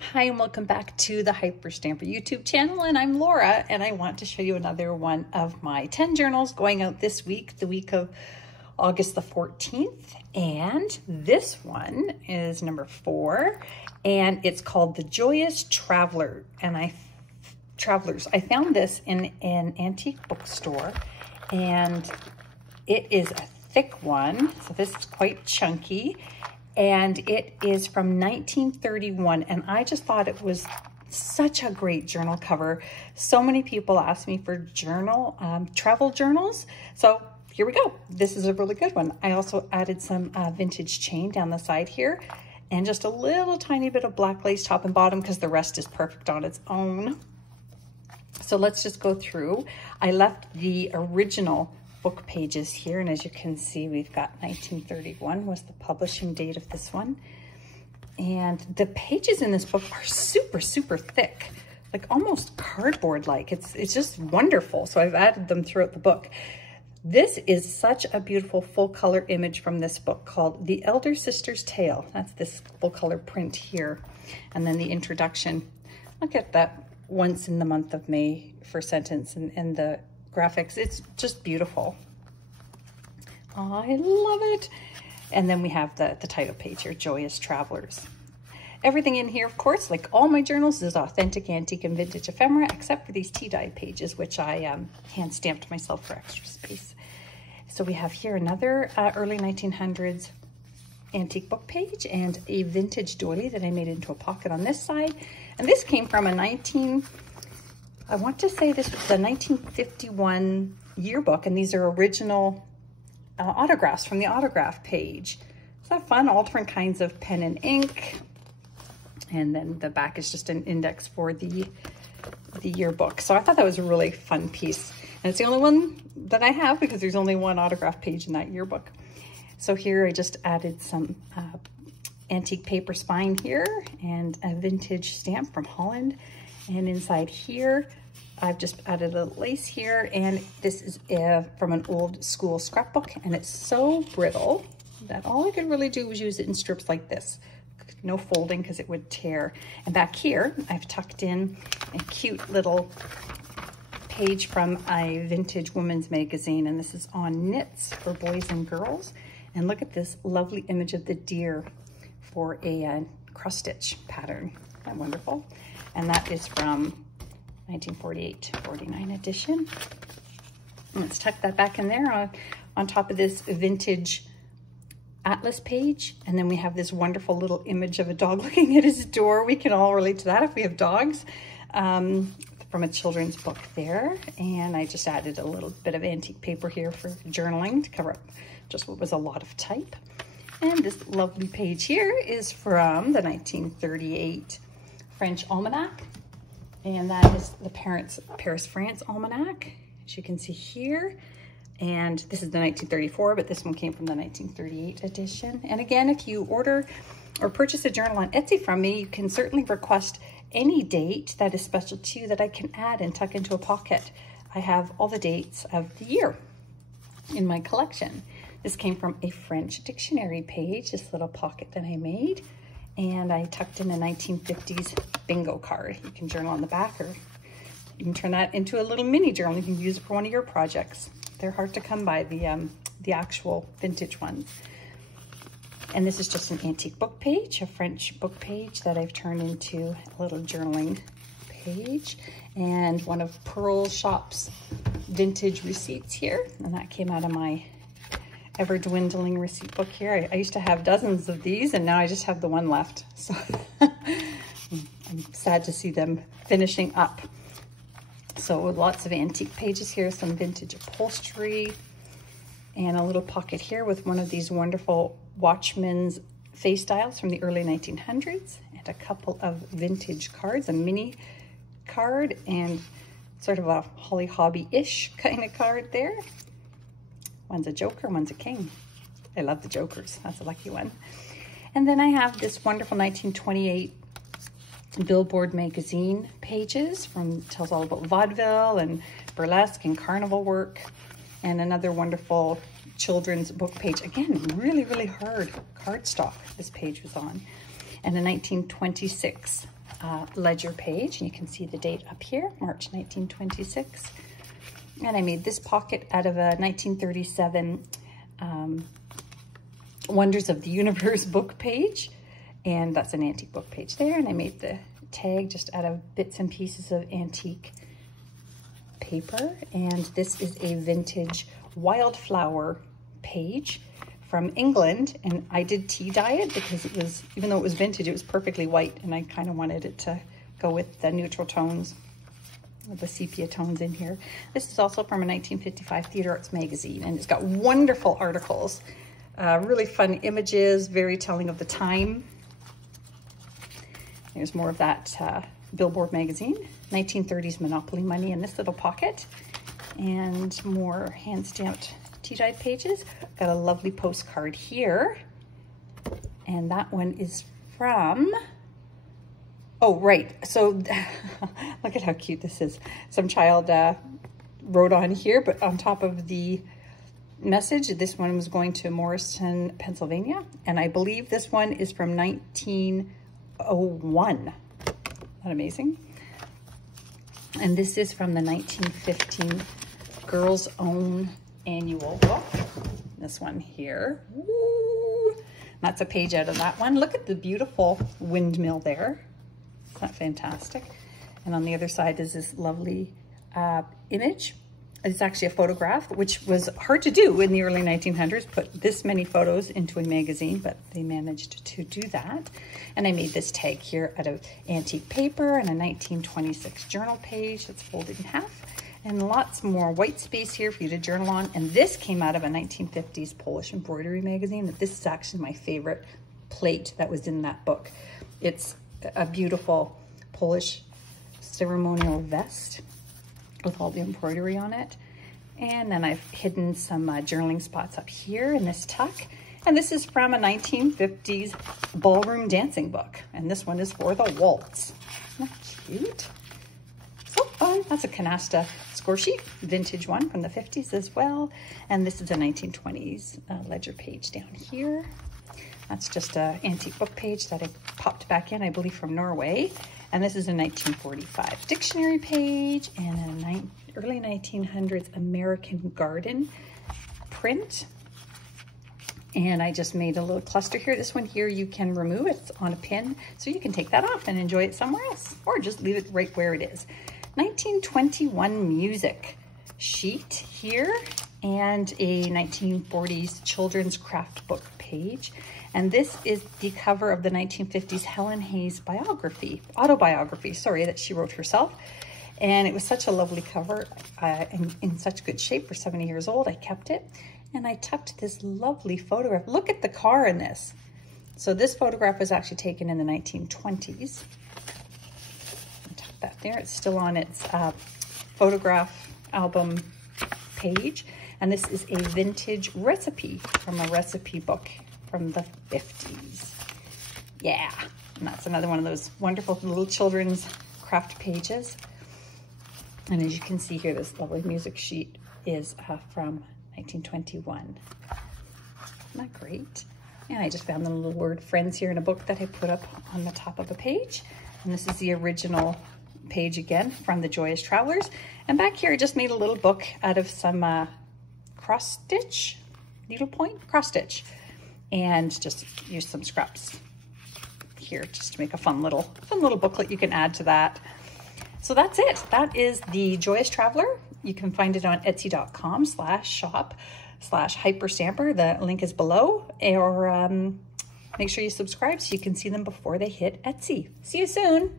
Hi and welcome back to the Hyperstamper YouTube channel, and I'm Laura, and I want to show you another one of my 10 journals going out this week, the week of August the 14th, and this one is number 4, and it's called the Joyous Travelers. I found this in an antique bookstore, and it is a thick one, so this is quite chunky. And it is from 1931, and I just thought it was such a great journal cover. So many people ask me for travel journals, so here we go. This is a really good one. I also added some vintage chain down the side here, and just a little tiny bit of black lace top and bottom because the rest is perfect on its own. So let's just go through. I left the original book pages here, and as you can see, we've got 1931 was the publishing date of this one, and the pages in this book are super thick, like almost cardboard like. It's just wonderful. So I've added them throughout the book. This is such a beautiful full color image from this book called The Elder Sister's Tale. That's this full color print here, and then the introduction. Look at that once in the month of May first sentence, and the graphics. It's just beautiful. I love it. And then we have the title page here, Joyous Travelers. Everything in here, of course, like all my journals, is authentic, antique, and vintage ephemera, except for these tea-dye pages, which I hand stamped myself for extra space. So we have here another early 1900s antique book page and a vintage doily that I made into a pocket on this side. And this came from I want to say this was the 1951 yearbook, and these are original autographs from the autograph page. Is that fun? All different kinds of pen and ink. And then the back is just an index for the yearbook. So I thought that was a really fun piece. And it's the only one that I have because there's only one autograph page in that yearbook. So here I just added some antique paper spine here and a vintage stamp from Holland. And inside here, I've just added a little lace here, and this is from an old school scrapbook, and it's so brittle that all I could really do was use it in strips like this. No folding because it would tear. And back here, I've tucked in a cute little page from a vintage women's magazine, and this is on knits for boys and girls. And look at this lovely image of the deer for a cross stitch pattern. Isn't that wonderful? And that is from 1948-49 edition. And let's tuck that back in there on top of this vintage atlas page. And then we have this wonderful little image of a dog looking at his door. We can all relate to that if we have dogs, from a children's book there. And I just added a little bit of antique paper here for journaling to cover up just what was a lot of type. And this lovely page here is from the 1938 French Almanac. And that is the Paris, France Almanac, as you can see here. And this is the 1934, but this one came from the 1938 edition. And again, if you order or purchase a journal on Etsy from me, you can certainly request any date that is special to you that I can add and tuck into a pocket. I have all the dates of the year in my collection. This came from a French dictionary page, this little pocket that I made. And I tucked in a 1950s bingo card. You can journal on the back, or you can turn that into a little mini journal. You can use it for one of your projects. They're hard to come by, the actual vintage ones. And this is just an antique book page, a French book page that I've turned into a little journaling page. And one of Pearl Shop's vintage receipts here. And that came out of my ever dwindling receipt book here. I used to have dozens of these, and now I just have the one left. So I'm sad to see them finishing up. So lots of antique pages here, some vintage upholstery, and a little pocket here with one of these wonderful Watchman's face dials from the early 1900s, and a couple of vintage cards, a mini card and sort of a Holly Hobby-ish kind of card there. One's a joker, one's a king. I love the jokers, that's a lucky one. And then I have this wonderful 1928 Billboard magazine pages tells all about vaudeville and burlesque and carnival work. And another wonderful children's book page. Again, really hard cardstock this page was on. And a 1926 ledger page, and you can see the date up here, March 1926. And I made this pocket out of a 1937 Wonders of the Universe book page, and that's an antique book page there. And I made the tag just out of bits and pieces of antique paper. And this is a vintage wildflower page from England, and I did tea dye it because it was, even though it was vintage, it was perfectly white, and I kind of wanted it to go with the neutral tones, the sepia tones in here. This is also from a 1955 Theatre Arts magazine, and it's got wonderful articles, really fun images, very telling of the time. There's more of that Billboard magazine, 1930s Monopoly money in this little pocket, and more hand-stamped tea-dyed pages. Got a lovely postcard here, and that one is from, oh, right, so look at how cute this is. Some child wrote on here, but on top of the message, this one was going to Morrison, Pennsylvania, and I believe this one is from 1901. Isn't that amazing? And this is from the 1915 Girls' Own annual book. This one here. Woo! That's a page out of that one. Look at the beautiful windmill there. Isn't that fantastic? And on the other side is this lovely image. It's actually a photograph, which was hard to do in the early 1900s, put this many photos into a magazine, but they managed to do that. And I made this tag here out of antique paper and a 1926 journal page that's folded in half, and lots more white space here for you to journal on. And this came out of a 1950s Polish embroidery magazine. This is actually my favorite plate that was in that book. It's a beautiful Polish ceremonial vest with all the embroidery on it. And then I've hidden some journaling spots up here in this tuck. And this is from a 1950s ballroom dancing book. And this one is for the waltz. Isn't that cute? So fun. That's a canasta score sheet, vintage one from the 50s as well. And this is a 1920s ledger page down here. That's just an antique book page that I popped back in, I believe, from Norway. And this is a 1945 dictionary page and an early 1900s American Garden print. And I just made a little cluster here. This one here you can remove. It's on a pin, so you can take that off and enjoy it somewhere else, or just leave it right where it is. 1921 music sheet here, and a 1940s children's craft book page. And this is the cover of the 1950s Helen Hayes autobiography, sorry, that she wrote herself. And it was such a lovely cover, in such good shape for 70 years old. I kept it, and I tucked this lovely photograph. Look at the car in this. So this photograph was actually taken in the 1920s. I'll tuck that there. It's still on its photograph album page. And this is a vintage recipe from a recipe book from the 50s. Yeah, and that's another one of those wonderful little children's craft pages. And as you can see here, this lovely music sheet is from 1921. Isn't that great? And I just found the little word friends here in a book that I put up on the top of a page. And this is the original page again from the Joyous Travelers. And back here, I just made a little book out of some cross stitch, needlepoint, cross stitch. And just use some scraps here just to make a fun little booklet you can add to that. So that's it. That is the Joyous Traveler. You can find it on etsy.com/shop/hyperstamper. The link is below, or make sure you subscribe so you can see them before they hit Etsy. See you soon.